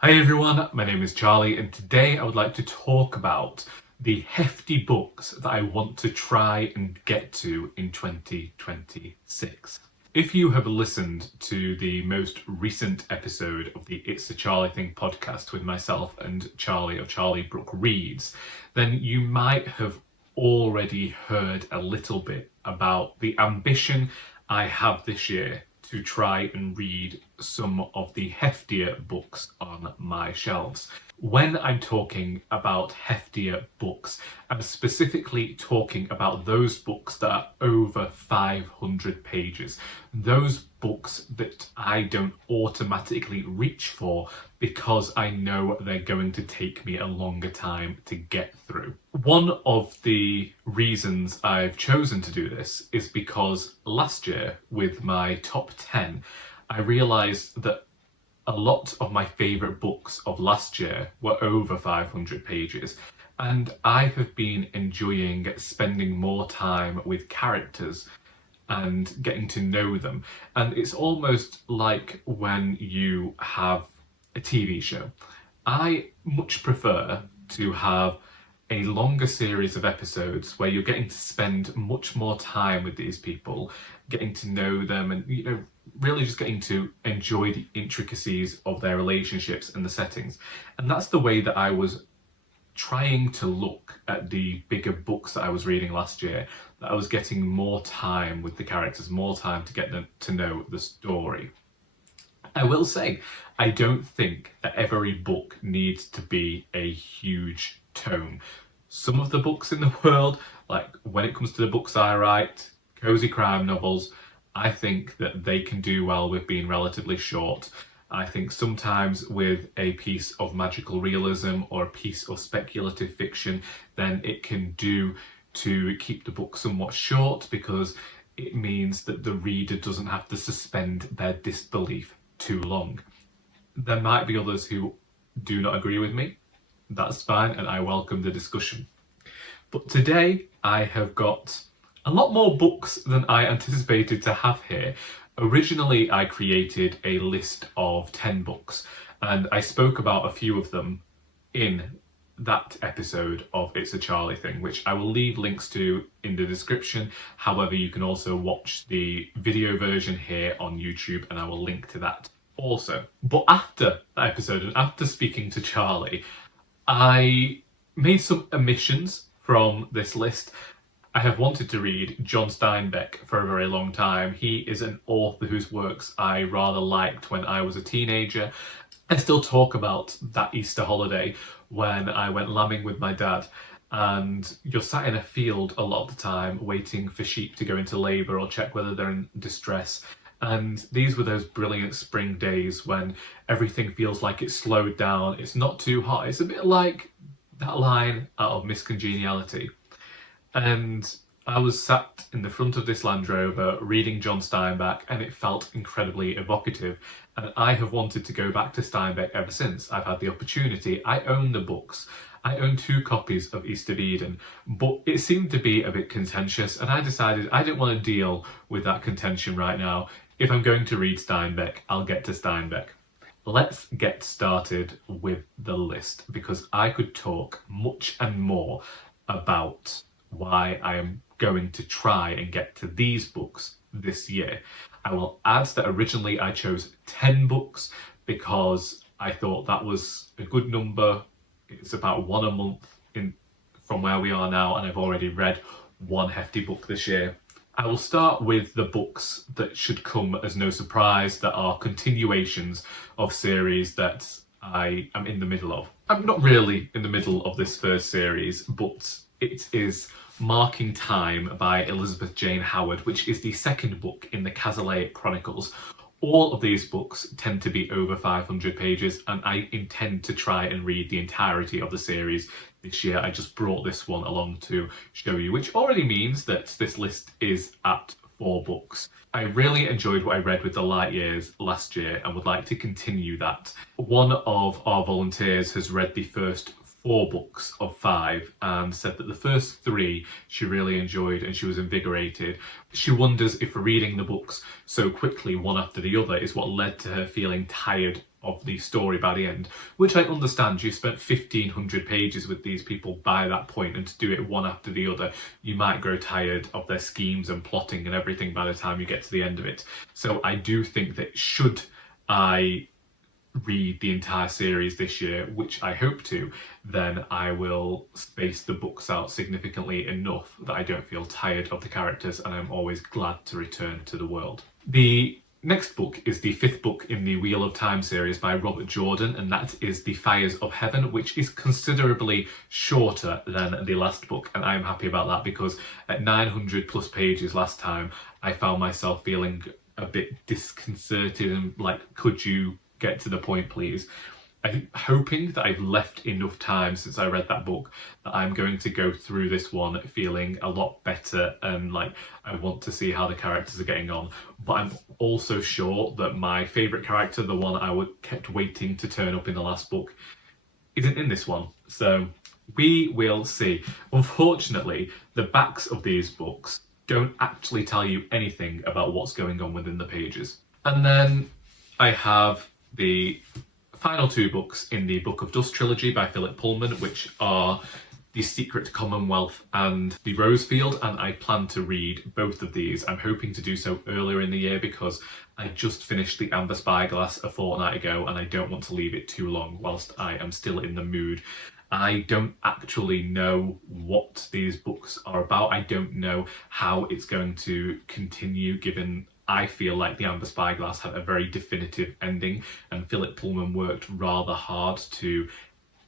Hi everyone, my name is Charlie and today I would like to talk about the hefty books that I want to try and get to in 2026. If you have listened to the most recent episode of the It's a Charlie Thing podcast with myself and Charlie of Charlie Brooke Reads, then you might have already heard a little bit about the ambition I have this year to try and read some of the heftier books on my shelves. When I'm talking about heftier books, I'm specifically talking about those books that are over 500 pages. Those books that I don't automatically reach for because I know they're going to take me a longer time to get through. One of the reasons I've chosen to do this is because last year with my top 10, I realised that a lot of my favourite books of last year were over 500 pages, and I have been enjoying spending more time with characters and getting to know them. And it's almost like when you have a TV show. I much prefer to have a longer series of episodes where you're getting to spend much more time with these people, getting to know them and, really just getting to enjoy the intricacies of their relationships and the settings. And that's the way that I was trying to look at the bigger books that I was reading last year, that I was getting more time with the characters, more time to get them to know the story. I will say, I don't think that every book needs to be a huge tome. Some of the books in the world, like when it comes to the books I write, cosy crime novels, I think that they can do well with being relatively short. I think sometimes with a piece of magical realism or a piece of speculative fiction, then it can do to keep the book somewhat short because it means that the reader doesn't have to suspend their disbelief too long. There might be others who do not agree with me. That's fine, and I welcome the discussion. But today I have got a lot more books than I anticipated to have here. Originally, I created a list of 10 books, and I spoke about a few of them in that episode of It's a Charlie Thing, which I will leave links to in the description. However, you can also watch the video version here on YouTube, and I will link to that also. But after that episode, and after speaking to Charlie, I made some omissions from this list. I have wanted to read John Steinbeck for a very long time. He is an author whose works I rather liked when I was a teenager. I still talk about that Easter holiday when I went lambing with my dad, and you're sat in a field a lot of the time waiting for sheep to go into labour or check whether they're in distress. And these were those brilliant spring days when everything feels like it's slowed down. It's not too hot. It's a bit like that line out of Miss Congeniality. And I was sat in the front of this Land Rover reading John Steinbeck, and it felt incredibly evocative. And I have wanted to go back to Steinbeck ever since. I've had the opportunity. I own the books. I own 2 copies of East of Eden, but it seemed to be a bit contentious, and I decided I didn't want to deal with that contention right now. If I'm going to read Steinbeck, I'll get to Steinbeck. Let's get started with the list, because I could talk much and more about why I am going to try and get to these books this year. I will add that originally I chose 10 books because I thought that was a good number. It's about 1 a month from where we are now, and I've already read 1 hefty book this year. I will start with the books that should come as no surprise, that are continuations of series that I am in the middle of. I'm not really in the middle of this first series, but it is Marking Time by Elizabeth Jane Howard, which is the second book in the Cazalet Chronicles. All of these books tend to be over 500 pages, and I intend to try and read the entirety of the series this year. I just brought this one along to show you, which already means that this list is at 4 books. I really enjoyed what I read with The Light Years last year and would like to continue that. One of our volunteers has read the first 4 books of 5 and said that the first 3 she really enjoyed and she was invigorated. She wonders if reading the books so quickly one after the other is what led to her feeling tired of the story by the end, which I understand. You spent 1,500 pages with these people by that point, and to do it one after the other, you might grow tired of their schemes and plotting and everything by the time you get to the end of it. So I do think that should I read the entire series this year, which I hope to, then I will space the books out significantly enough that I don't feel tired of the characters, and I'm always glad to return to the world. The next book is the 5th book in the Wheel of Time series by Robert Jordan, and that is The Fires of Heaven, which is considerably shorter than the last book, and I'm happy about that because at 900 plus pages last time, I found myself feeling a bit disconcerted and like, could you get to the point please? I'm hoping that I've left enough time since I read that book that I'm going to go through this one feeling a lot better and like I want to see how the characters are getting on. But I'm also sure that my favourite character, the one I kept waiting to turn up in the last book, isn't in this one. So we will see. Unfortunately, the backs of these books don't actually tell you anything about what's going on within the pages. And then I have the final 2 books in the Book of Dust trilogy by Philip Pullman, which are The Secret Commonwealth and The Rosefield, and I plan to read both of these. I'm hoping to do so earlier in the year because I just finished The Amber Spyglass a fortnight ago and I don't want to leave it too long whilst I am still in the mood. I don't actually know what these books are about. I don't know how it's going to continue, given I feel like The Amber Spyglass had a very definitive ending and Philip Pullman worked rather hard to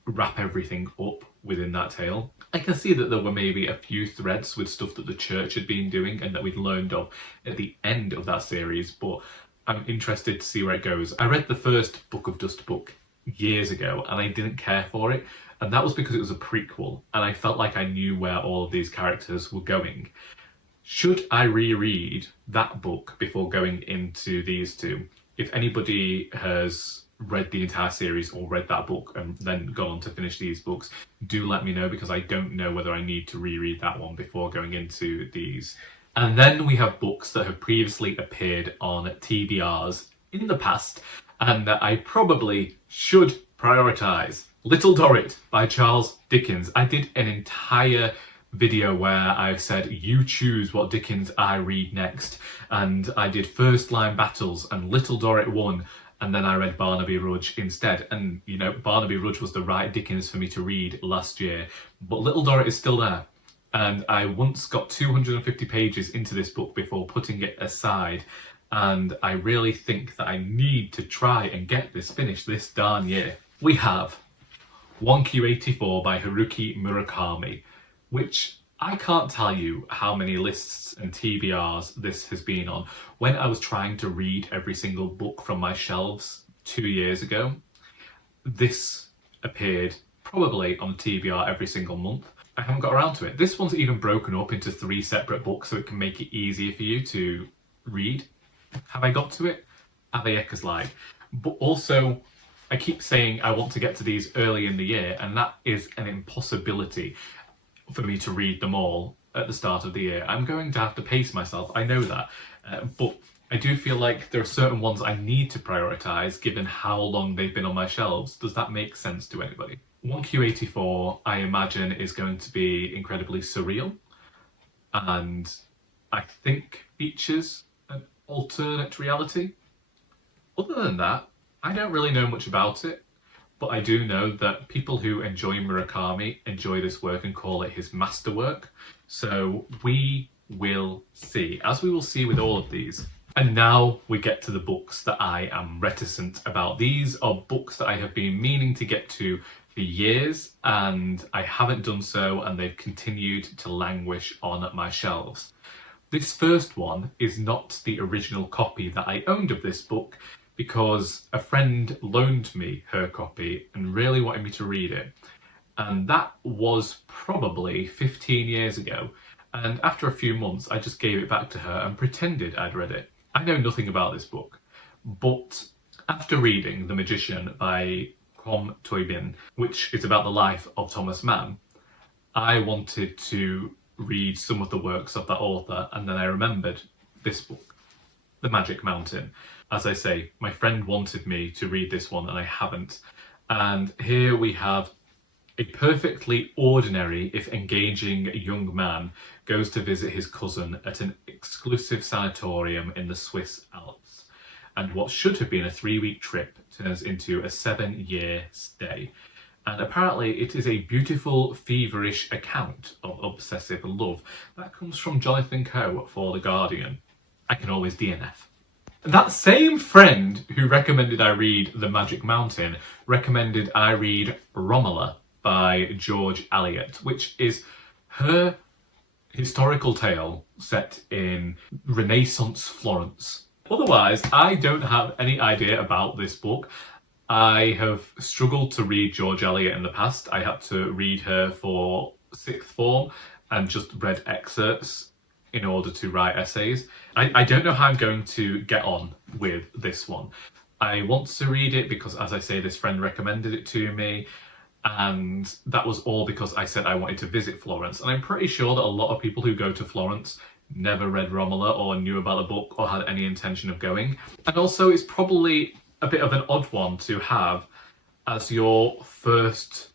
wrap everything up within that tale. I can see that there were maybe a few threads with stuff that the church had been doing and that we'd learned of at the end of that series, but I'm interested to see where it goes. I read the first Book of Dust book years ago and I didn't care for it, and that was because it was a prequel and I felt like I knew where all of these characters were going. Should I reread that book before going into these 2? If anybody has read the entire series or read that book and then gone on to finish these books, do let me know because I don't know whether I need to reread that one before going into these. And then we have books that have previously appeared on TBRs in the past and that I probably should prioritise. Little Dorrit by Charles Dickens. I did an entire video where I said you choose what Dickens I read next, and I did First Line Battles and Little Dorrit won, and then I read Barnaby Rudge instead. And you know, Barnaby Rudge was the right Dickens for me to read last year, but Little Dorrit is still there, and I once got 250 pages into this book before putting it aside, and I really think that I need to try and get this finished this darn year. We have 1Q84 by Haruki Murakami, which I can't tell you how many lists and TBRs this has been on. When I was trying to read every single book from my shelves 2 years ago, this appeared probably on TBR every single month. I haven't got around to it. This one's even broken up into 3 separate books so it can make it easier for you to read. Have I got to it? Are they like? But also, I keep saying I want to get to these early in the year, and that is an impossibility for me to read them all at the start of the year. I'm going to have to pace myself, I know that, but I do feel like there are certain ones I need to prioritise given how long they've been on my shelves. Does that make sense to anybody? 1Q84, I imagine, is going to be incredibly surreal, and I think features an alternate reality. Other than that, I don't really know much about it. But I do know that people who enjoy Murakami enjoy this work and call it his masterwork. So we will see, as we will see with all of these. And now we get to the books that I am reticent about. These are books that I have been meaning to get to for years, and I haven't done so, and they've continued to languish on my shelves. This first one is not the original copy that I owned of this book, because a friend loaned me her copy and really wanted me to read it. And that was probably 15 years ago. And after a few months, I just gave it back to her and pretended I'd read it. I know nothing about this book, but after reading The Magician by Toybin, which is about the life of Thomas Mann, I wanted to read some of the works of that author, and then I remembered this book, The Magic Mountain. As I say, my friend wanted me to read this one and I haven't. And here we have a perfectly ordinary, if engaging, young man goes to visit his cousin at an exclusive sanatorium in the Swiss Alps. And what should have been a 3-week trip turns into a 7-year stay. And apparently it is a beautiful, feverish account of obsessive love. That comes from Jonathan Coe for The Guardian. I can always DNF. That same friend who recommended I read The Magic Mountain recommended I read Romola by George Eliot, which is her historical tale set in Renaissance Florence. Otherwise, I don't have any idea about this book. I have struggled to read George Eliot in the past. I had to read her for 6th form and just read excerpts in order to write essays. I don't know how I'm going to get on with this one. I want to read it because, as I say, this friend recommended it to me, and that was all because I said I wanted to visit Florence. And I'm pretty sure that a lot of people who go to Florence never read Romola or knew about the book or had any intention of going. And also it's probably a bit of an odd one to have as your first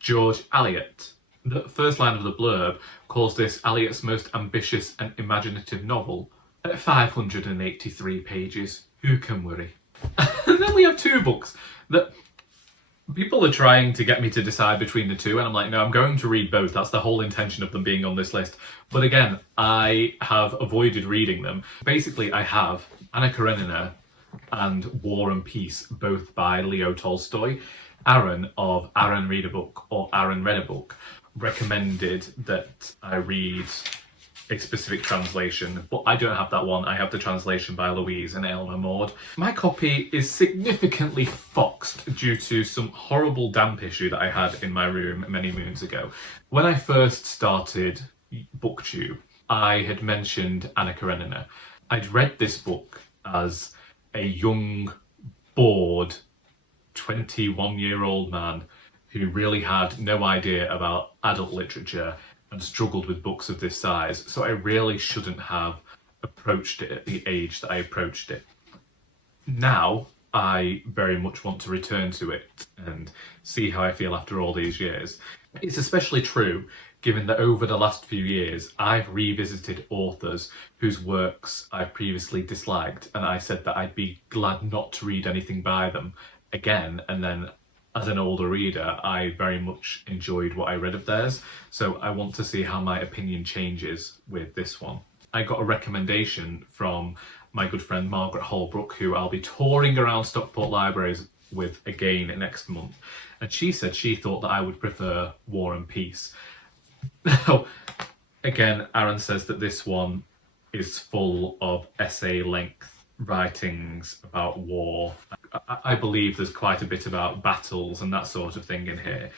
George Eliot. The first line of the blurb calls this Eliot's most ambitious and imaginative novel at 583 pages. Who can worry? And then we have 2 books that people are trying to get me to decide between the 2, and I'm like, no, I'm going to read both. That's the whole intention of them being on this list. But again, I have avoided reading them. Basically, I have Anna Karenina and War and Peace, both by Leo Tolstoy. Aaron of Aaron Read a Book or Aaron Read a Book recommended that I read a specific translation, but I don't have that one. I have the translation by Louise and Aylmer Maud. My copy is significantly foxed due to some horrible damp issue that I had in my room many moons ago. When I first started BookTube, I had mentioned Anna Karenina. I'd read this book as a young, bored, 21-year-old man who really had no idea about adult literature and struggled with books of this size. So I really shouldn't have approached it at the age that I approached it. Now, I very much want to return to it and see how I feel after all these years. It's especially true given that over the last few years, I've revisited authors whose works I've previously disliked, and I said that I'd be glad not to read anything by them again, and then as an older reader, I very much enjoyed what I read of theirs, so I want to see how my opinion changes with this one. I got a recommendation from my good friend Margaret Holbrook, who I'll be touring around Stockport libraries with again next month, and she said she thought that I would prefer War and Peace. Now, again, Aaron says that this one is full of essay-length writings about war. I believe there's quite a bit about battles and that sort of thing in here.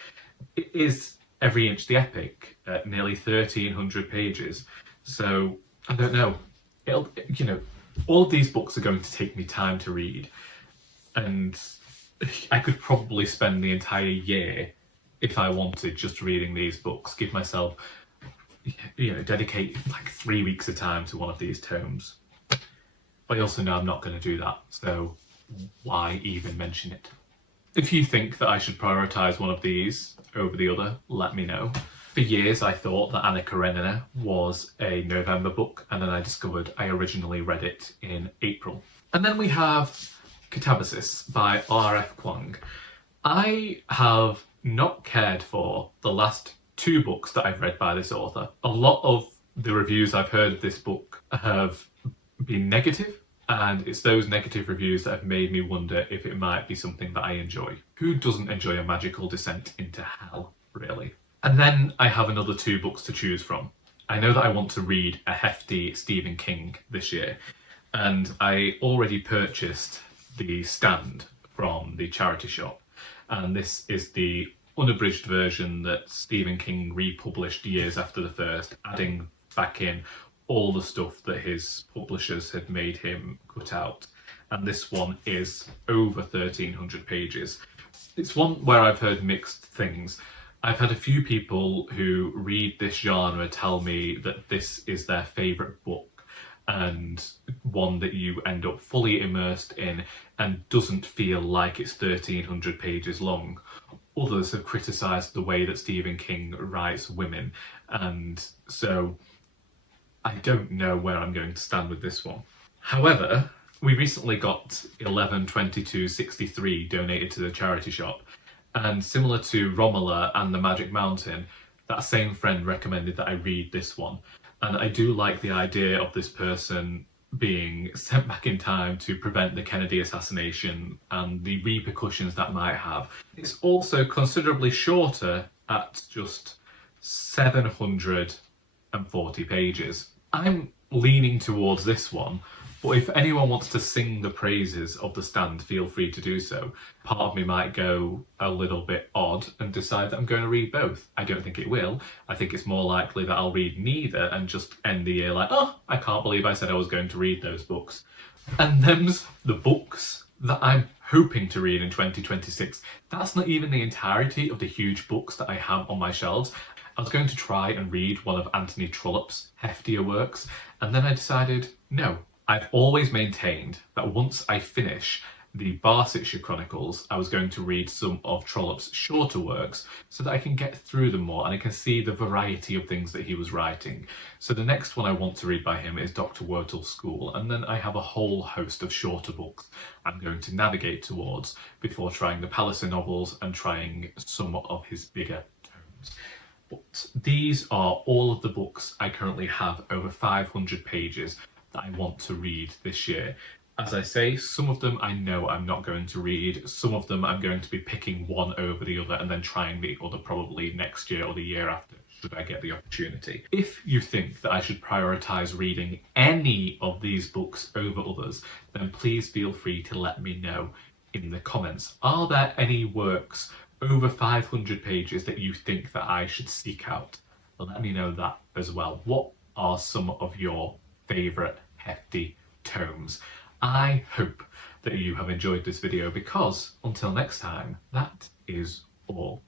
It is Every Inch the Epic at nearly 1,300 pages. So, I don't know. All of these books are going to take me time to read. And I could probably spend the entire year, if I wanted, just reading these books. Give myself, dedicate like 3 weeks of time to one of these tomes. But I also know I'm not going to do that, so why even mention it? If you think that I should prioritise one of these over the other, let me know. For years I thought that Anna Karenina was a November book, and then I discovered I originally read it in April. And then we have Katabasis by RF Kuang. I have not cared for the last 2 books that I've read by this author. A lot of the reviews I've heard of this book have been negative, and it's those negative reviews that have made me wonder if it might be something that I enjoy. Who doesn't enjoy a magical descent into hell, really? And then I have another 2 books to choose from. I know that I want to read a hefty Stephen King this year, and I already purchased The Stand from the charity shop, and this is the unabridged version that Stephen King republished years after the first, adding back in all the stuff that his publishers had made him cut out. And this one is over 1,300 pages. It's one where I've heard mixed things. I've had a few people who read this genre tell me that this is their favourite book and one that you end up fully immersed in and doesn't feel like it's 1,300 pages long. Others have criticised the way that Stephen King writes women, and so I don't know where I'm going to stand with this one. However, we recently got 11/22/63 donated to the charity shop, and similar to Romola and the Magic Mountain, that same friend recommended that I read this one. And I do like the idea of this person being sent back in time to prevent the Kennedy assassination and the repercussions that might have. It's also considerably shorter at just 740 pages. I'm leaning towards this one, but if anyone wants to sing the praises of The Stand, feel free to do so. Part of me might go a little bit odd and decide that I'm going to read both. I don't think it will. I think it's more likely that I'll read neither and just end the year like, oh, I can't believe I said I was going to read those books. And them's the books that I'm hoping to read in 2026. That's not even the entirety of the huge books that I have on my shelves. I was going to try and read one of Anthony Trollope's heftier works, and then I decided, no. I've always maintained that once I finish the Barsetshire Chronicles, I was going to read some of Trollope's shorter works so that I can get through them more and I can see the variety of things that he was writing. So the next one I want to read by him is Dr. Wurtle's School, and then I have a whole host of shorter books I'm going to navigate towards before trying the Palliser novels and trying some of his bigger tomes. But these are all of the books I currently have over 500 pages that I want to read this year. As I say, some of them I know I'm not going to read, some of them I'm going to be picking one over the other and then trying the other probably next year or the year after, should I get the opportunity. If you think that I should prioritise reading any of these books over others, then please feel free to let me know in the comments. Are there any works over 500 pages that you think that I should seek out? Let me know that as well. What are some of your favourite hefty tomes? I hope that you have enjoyed this video because until next time, that is all.